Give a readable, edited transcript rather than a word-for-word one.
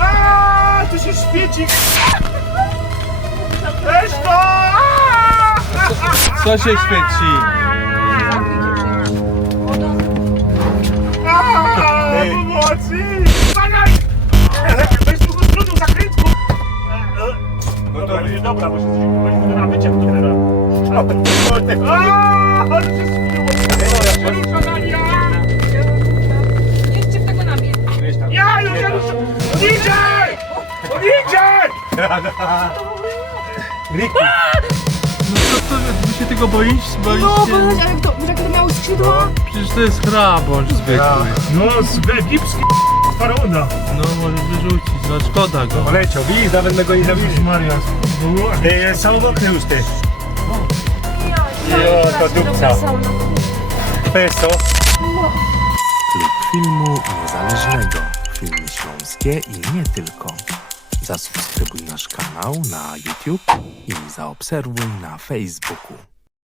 Aaaa, tu się świeci! Weź to! Co się świeci? Aaaa, pomocy! Uważaj! Weź drugą stroną zakrętką! No to nie dobra, bo się weź na wyciek do teraz. Aaaa, ale się spiło! Przeruszania! Jedźcie w tego namię. Ja już nie ruszę! On idzie! On idzie! Ricky! No co to, wy się tego boisz? Boisz No, się? bo jak to miało skrzydła? Przecież to jest chrabądź zwykły. No, z egipski faraona. No możesz wyrzucić, no szkoda go. Poleciał, widzisz, nawet my go nie zabili. Maria, Są mokre już ty. Jo, to dupca. To jest to. Klub Filmu Niezależnego. Filmy śląskie i nie tylko. Zasubskrybuj nasz kanał na YouTube i zaobserwuj na Facebooku.